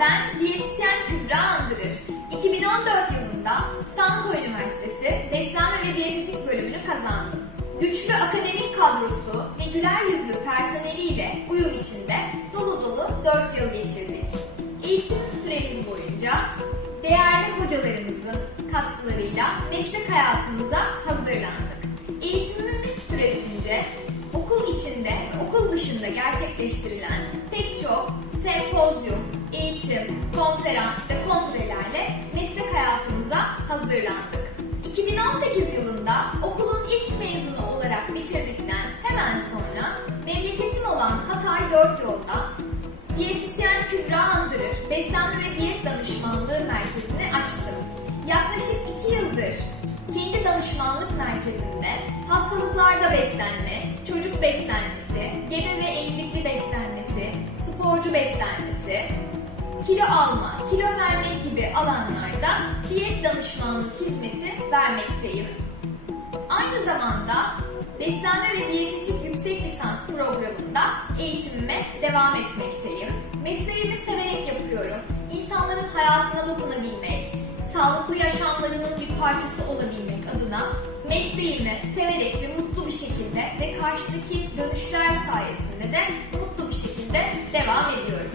ben diyetisyen Kübra Andırır. 2014 yılında Stanford Üniversitesi Beslenme ve Diyetetik bölümünü kazandım. Güçlü akademik kadrosu ve güler yüzlü personeliyle uyum içinde dolu dolu 4 yıl geçirdik. Eğitim süremiz boyunca değerli hocalarımızın katkılarıyla meslek hayatımıza hazırlandık. Eğitimimiz süresince okul içinde ve okul dışında gerçekleştirilen pek çok sempozyum, hazırlandık. 2018 yılında okulun ilk mezunu olarak bitirdikten hemen sonra memleketim olan Hatay Dört Yol'da Diyetisyen Kübra Andırır Beslenme ve Diyet Danışmanlığı Merkezi'ni açtım. Yaklaşık iki yıldır kendi danışmanlık merkezinde hastalıklarda beslenme, çocuk beslenmesi, gebe ve emzikli beslenmesi, sporcu beslenmesi, kilo alma, kilo vermek gibi alanlarda diyet danışmanlık hizmeti vermekteyim. Aynı zamanda beslenme ve diyetetik yüksek lisans programında eğitimime devam etmekteyim. Mesleğimi severek yapıyorum. İnsanların hayatına dokunabilmek, sağlıklı yaşamlarının bir parçası olabilmek adına mesleğimi severek ve mutlu bir şekilde ve karşıdaki dönüşler sayesinde de mutlu bir şekilde devam ediyorum.